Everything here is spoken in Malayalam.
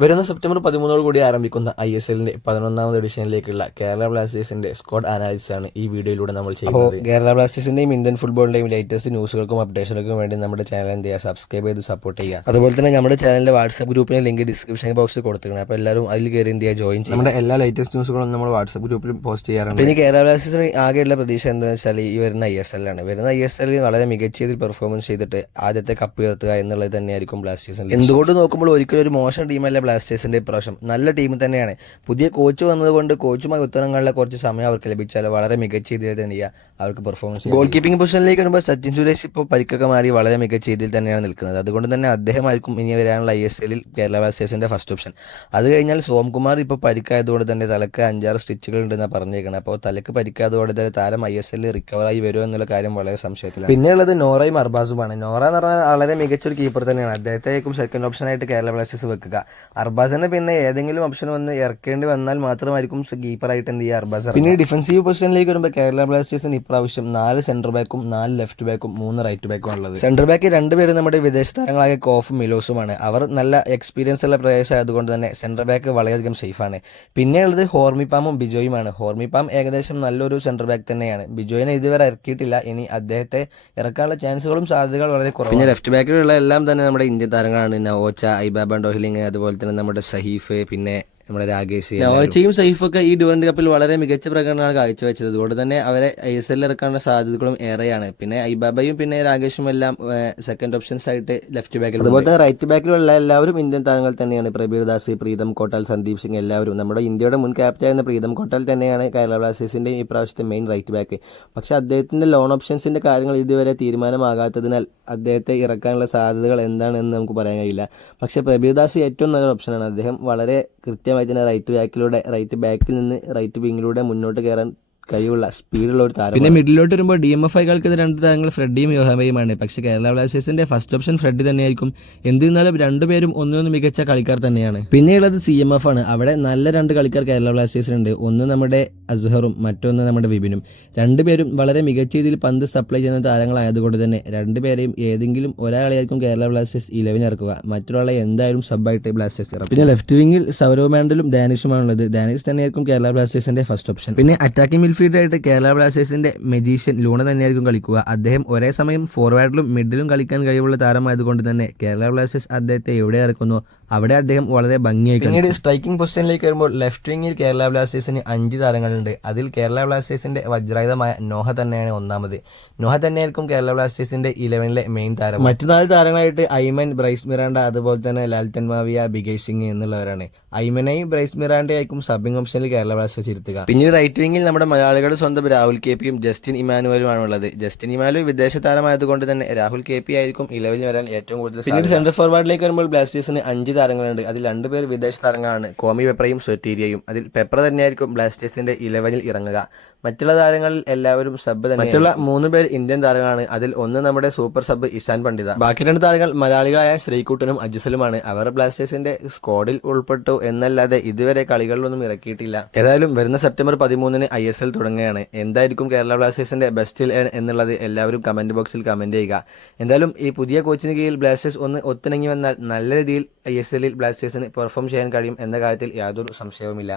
വരുന്ന സെപ്റ്റംബർ 13 കൂടി ആരംഭിക്കുന്ന ISLന്റെ 11ാമത് എഡിഷനിലേക്കുള്ള കേരള ബ്ലാസ്റ്റേഴ്സിന്റെ സ്ക്വാഡ് അനാലിസിസ് ആണ് ഈ വീഡിയോയിലൂടെ നമ്മൾ ചെയ്യുന്നത്. കേരള ബ്ലാസ്റ്റേഴ്സിന്റെയും ഇന്ത്യൻ ഫുട്ബോളിന്റെയും ലേറ്റസ്റ്റ് ന്യൂസുകൾക്കും അപ്ഡേഷനുകൾക്കും വേണ്ടി നമ്മുടെ ചാനൽ എന്ത് ചെയ്യുക, സബ്സ്ക്രൈബ് ചെയ്ത് സപ്പോർട്ട് ചെയ്യുക. അതുപോലെ തന്നെ നമ്മുടെ ചാനലിന്റെ വാട്സ്ആപ്പ് ഗ്രൂപ്പിന്റെ ലിങ്ക് ഡിസ്ക്രിപ്ഷൻ ബോക്സിൽ കൊടുത്തിട്ടുണ്ട്. അപ്പോൾ എല്ലാവരും അതിൽ കയറി എന്ത് ചെയ്യുക, ജോയിൻ ചെയ്യുക. നമ്മുടെ എല്ലാ ലേറ്റസ്റ്റ് ന്യൂസുകളും നമ്മൾ വാട്സ്ആപ്പ് ഗ്രൂപ്പിൽ പോസ്റ്റ് ചെയ്യാറുണ്ട്. പിന്നെ കേരള ബ്ലാസ്റ്റേഴ്സിന് ആകെയുള്ള പ്രതീക്ഷ എന്താണെന്ന് വെച്ചാൽ ഈ വരുന്ന ISL ആണ്. വരുന്ന ISL വളരെ മികച്ച രീതിയിൽ പെർഫോമൻസ് ചെയ്തിട്ട് ആദ്യത്തെ കപ്പ് ഉയർത്തുക എന്നുള്ളത് തന്നെയായിരിക്കും ബ്ലാസ്റ്റേഴ്സിന്. എന്തുകൊണ്ട് നോക്കുമ്പോൾ ഒരിക്കലും ഒരു മോശം ടീമല്ല ബ്ലാസ്റ്റേഴ്സിന്റെ പ്രാവശ്യം നല്ല ടീം തന്നെയാണ്. പുതിയ കോച്ച് വന്നതുകൊണ്ട് കോച്ചുമായി ഉത്തരങ്ങളിലെ കുറച്ച് സമയം അവർക്ക് ലഭിച്ചാൽ വളരെ മികച്ച രീതിയിൽ തന്നെ അവർക്ക് പെർഫോമൻസ്. ഗോൾ കീപ്പിംഗ് പൊസിഷനിലേക്ക് വരുമ്പോൾ സച്ചിൻ സുരേഷ് ഇപ്പോൾ പരിക്കൊക്കെ മാറി വളരെ മികച്ച രീതിയിൽ തന്നെയാണ് നിൽക്കുന്നത്. അതുകൊണ്ട് തന്നെ അദ്ദേഹമായിരിക്കും ഇനി വരാനുള്ള ISLൽ കേരള ബ്ലാസ്റ്റേഴ്സിന്റെ ഫസ്റ്റ് ഓപ്ഷൻ. അത് കഴിഞ്ഞാൽ സോംകുമാർ ഇപ്പോൾ പരിക്കായതുകൊണ്ട് തന്നെ തലക്ക് 5-6 സ്റ്റിച്ചുകൾ ഉണ്ടെന്നാണ് പറഞ്ഞേക്കുന്നത്. അപ്പോൾ തലക്ക് പരിക്കായതുകൊണ്ട് തന്നെ താരം ISLൽ റിക്കവറായി വരുമോ എന്നുള്ള കാര്യം വളരെ സംശയത്തിലാണ്. പിന്നെയുള്ളത് നോറയും അർബാസുമാണ്. നോറ എന്ന് പറഞ്ഞാൽ വളരെ മികച്ചൊരു കീപ്പർ തന്നെയാണ്. അദ്ദേഹത്തേക്കും സെക്കൻഡ് ഓപ്ഷനായിട്ട് കേരള ബ്ലാസ്റ്റേഴ്സ് വെക്കുക. അർബാസിനെ പിന്നെ ഏതെങ്കിലും ഓപ്ഷൻ വന്ന് ഇറക്കേണ്ടി വന്നാൽ മാത്രമായിരിക്കും കീപ്പറായിട്ട് എന്ത് ചെയ്യുക അർബാസ്. പിന്നെ ഡിഫൻസീവ് പൊസിഷനിലേക്ക് വരുമ്പോൾ കേരള ബ്ലാസ്റ്റേഴ്സിന് ഇപ്രാവശ്യം 4 സെന്റർ ബാക്കും 4 ലെഫ്റ്റ് ബാക്കും 3 റൈറ്റ് ബാക്കും ഉള്ളത്. സെന്റർ ബാക്ക് 2 പേരും നമ്മുടെ വിദേശ താരങ്ങളായ കോഫും മിലോസുമാണ്. അവർ നല്ല എക്സ്പീരിയൻസ് ഉള്ള പ്ലേയേഴ്സ് ആയതുകൊണ്ട് തന്നെ സെന്റർ ബാക്ക് വളരെയധികം സേഫാണ്. പിന്നെയുള്ളത് ഹോർമിപ്പാമും ബിജോയുമാണ്. ഹോർമിപ്പാം ഏകദേശം നല്ലൊരു സെന്റർ ബാക്ക് തന്നെയാണ്. ബിജോയിനെ ഇതുവരെ ഇറക്കിയിട്ടില്ല. ഇനി അദ്ദേഹത്തെ ഇറക്കാനുള്ള ചാൻസുകളും സാധ്യതകൾ വളരെ കുറവ്. പിന്നെ ലെഫ്റ്റ് ബാക്കിലുള്ള എല്ലാം തന്നെ നമ്മുടെ ഇന്ത്യൻ താരങ്ങളാണ്. നവോച്ച, ഐബാബ ഡോഹിലിംഗ്, അതുപോലെ തന്നെ നമ്മുടെ സഹീഫ്, പിന്നെ നമ്മുടെ രാകേഷ്. നവോച്ചയും സൈഫൊക്കെ ഈ വേൾഡ് കപ്പിൽ വളരെ മികച്ച പ്രകടനമാണ് കാഴ്ചവെച്ചത്. അതുകൊണ്ട് തന്നെ അവരെ ISL ഇറക്കാനുള്ള സാധ്യതകളും ഏറെയാണ്. പിന്നെ ഐബാബയും പിന്നെ രാകേഷും എല്ലാം സെക്കൻഡ് ഓപ്ഷൻസ് ആയിട്ട് ലെഫ്റ്റ് ബാക്കിൽ. അതുപോലെ തന്നെ റൈറ്റ് ബാക്കിലുള്ള എല്ലാവരും ഇന്ത്യൻ താരങ്ങൾ തന്നെയാണ്. പ്രബീർ ദാസ്, പ്രീതം കോട്ടാൽ, സന്ദീപ് സിംഗ് എല്ലാവരും. നമ്മുടെ ഇന്ത്യയുടെ മുൻ ക്യാപ്റ്റനായിരുന്ന പ്രീതം കോട്ടാൽ തന്നെയാണ് കേരള ബ്ലാസ്റ്റേഴ്സിന്റെ ഈ പ്രാവശ്യത്തെ മെയിൻ റൈറ്റ് ബാക്ക്. പക്ഷെ അദ്ദേഹത്തിന്റെ ലോൺ ഓപ്ഷൻസിന്റെ കാര്യങ്ങൾ ഇതുവരെ തീരുമാനമാകാത്തതിനാൽ അദ്ദേഹത്തെ ഇറക്കാനുള്ള സാധ്യതകൾ എന്താണെന്ന് നമുക്ക് പറയാൻ കഴിയില്ല. പക്ഷെ പ്രബീർ ദാസ് ഏറ്റവും നല്ലൊരു ഓപ്ഷനാണ്. അദ്ദേഹം വളരെ കൃത്യമായി തന്നെ റൈറ്റ് ബാക്കിൽ നിന്ന് റൈറ്റ് വിങ്ങിലൂടെ മുന്നോട്ട് കയറാൻ കഴിവുള്ള സ്പീഡുള്ള ഒരു താരം. പിന്നെ മിഡിലോട്ട് വരുമ്പോൾ DMFIകൾക്ക് 2 താരങ്ങൾ ഫ്രെഡിയും യോഹമയുമാണ്. പക്ഷേ കേരള ബ്ലാസ്റ്റേഴ്സിന്റെ ഫസ്റ്റ് ഓപ്ഷൻ ഫ്രെഡ് തന്നെയായിരിക്കും. എന്നിരുന്നാലും രണ്ടുപേരും ഒന്നൊന്ന് മികച്ച കളിക്കാർ തന്നെയാണ്. പിന്നെയുള്ളത് CMF ആണ്. അവിടെ നല്ല 2 കളിക്കാർ കേരള ബ്ലാസ്റ്റേഴ്സിനുണ്ട്. ഒന്ന് നമ്മുടെ അസ്ഹറും മറ്റൊന്ന് നമ്മുടെ വിപിനും. രണ്ടുപേരും വളരെ മികച്ച രീതിയിൽ പന്ത് സപ്ലൈ ചെയ്യുന്ന താരങ്ങളായതുകൊണ്ട് തന്നെ രണ്ടുപേരെയും ഏതെങ്കിലും ഒരാളെയായിരിക്കും കേരള ബ്ലാസ്റ്റേഴ്സ് 11 ഇറക്കുക. മറ്റൊരാളെ എന്തായാലും സബ്ബായിട്ട് ബ്ലാസ്റ്റേഴ്സ് ഇറക്കും. പിന്നെ ലെഫ്റ്റ് വിങ്ങിൽ സൗരവ് മാൻഡലും ഡാനിഷുമാണുള്ളത്. ഡാനിഷ് തന്നെയായിരിക്കും കേരള ബ്ലാസ്റ്റേഴ്സിന്റെ ഫസ്റ്റ് ഓപ്ഷൻ. പിന്നെ അറ്റാക്കിംഗ് ഫീൽഡായിട്ട് കേരള ബ്ലാസ്റ്റേഴ്സിന്റെ മെജീഷ്യൻ ലൂണ തന്നെയായിരിക്കും കളിക്കുക. അദ്ദേഹം ഒരേ സമയം ഫോർവേഡിലും മിഡിലും കളിക്കാൻ കഴിവുള്ള താരമായതുകൊണ്ട് തന്നെ കേരള ബ്ലാസ്റ്റേഴ്സ് അദ്ദേഹത്തെ എവിടെ ഇറക്കുന്നു അവിടെ അദ്ദേഹം വളരെ ഭംഗിയായി. പിന്നീട് സ്ട്രൈക്കിംഗ് പൊസിഷനിലേക്ക് വരുമ്പോൾ ലെഫ്റ്റ് വിങ്ങിൽ കേരള ബ്ലാസ്റ്റേഴ്സിന് 5 താരങ്ങളുണ്ട്. അതിൽ കേരള ബ്ലാസ്റ്റേഴ്സിന്റെ വജ്രായുധമായ നോഹ തന്നെയാണ് ഒന്നാമത്. നോഹ തന്നെയായിരിക്കും കേരള ബ്ലാസ്റ്റേഴ്സിന്റെ 11ലെ മെയിൻ താരം. മറ്റു 4 താരങ്ങളായിട്ട് ഐമൻ, ബ്രൈസ് മിറാണ്ട, അതുപോലെ തന്നെ ലാൽത്തൻ മാവിയ, ബിഗേഷ് സിംഗ് എന്നുള്ളവരാണ്. ഐമനെയും ബ്രൈസ് മിറാണ്ടയായിരിക്കും സബ്ബിംഗ് ഓപ്ഷനിൽ കേരള ബ്ലാസ്റ്റേഴ്സ് ഇരുത്തുക. പിന്നീട് റൈറ്റ് വിങ്ങിൽ നമ്മുടെ മലയാളികളുടെ സ്വന്തം രാഹുൽ KPയും ജസ്റ്റിൻ ഇമാനുവലുമാണ് ഉള്ളത്. ജസ്റ്റിൻ ഇമാനുവൽ വിദേശ താരമായതുകൊണ്ട് തന്നെ രാഹുൽ KP ആയിരിക്കും 11 വരാൻ ഏറ്റവും കൂടുതൽ. പിന്നീട് സെന്റർ ഫോർവേഡിലേക്ക് വരുമ്പോൾ ബ്ലാസ്റ്റേഴ്സിന് 5 താരങ്ങളുണ്ട്. അതിൽ 2 പേർ വിദേശ താരങ്ങളാണ്, കോമി പെപ്രയും സ്വെറ്റീരിയയും. അതിൽ പെപ്ര തന്നെയായിരിക്കും ബ്ലാസ്റ്റേഴ്സിന്റെ 11ൽ ഇറങ്ങുക. മറ്റുള്ള താരങ്ങളിൽ എല്ലാവരും സബ് തന്നെ. മറ്റുള്ള 3 പേർ ഇന്ത്യൻ താരങ്ങളാണ്. അതിൽ ഒന്ന് നമ്മുടെ സൂപ്പർ സബ് ഇഷാൻ പണ്ഡിത. ബാക്കി 2 താരങ്ങൾ മലയാളികളായ ശ്രീകുട്ടനും അജ്സലുമാണ്. അവർ ബ്ലാസ്റ്റേഴ്സിന്റെ സ്ക്വാഡിൽ ഉൾപ്പെട്ടു എന്നല്ലാതെ ഇതുവരെ കളികളിലൊന്നും ഇറക്കിയിട്ടില്ല. ഏതായാലും വരുന്ന സെപ്റ്റംബർ 13-ന് ISL തുടങ്ങുകയാണ്. എന്തായിരിക്കും കേരള ബ്ലാസ്റ്റേഴ്സിന്റെ ബെസ്റ്റ് 11 എന്നുള്ളത് എല്ലാവരും കമന്റ് ബോക്സിൽ കമന്റ് ചെയ്യുക. എന്തായാലും ഈ പുതിയ കോച്ചിന് കീഴിൽ ബ്ലാസ്റ്റേഴ്സ് ഒന്ന് ഒത്തിണങ്ങി വന്നാൽ നല്ല രീതിയിൽ ISLൽ ബ്ലാസ്റ്റേഴ്സിന് പെർഫോം ചെയ്യാൻ കഴിയും എന്ന കാര്യത്തിൽ യാതൊരു സംശയവുമില്ല.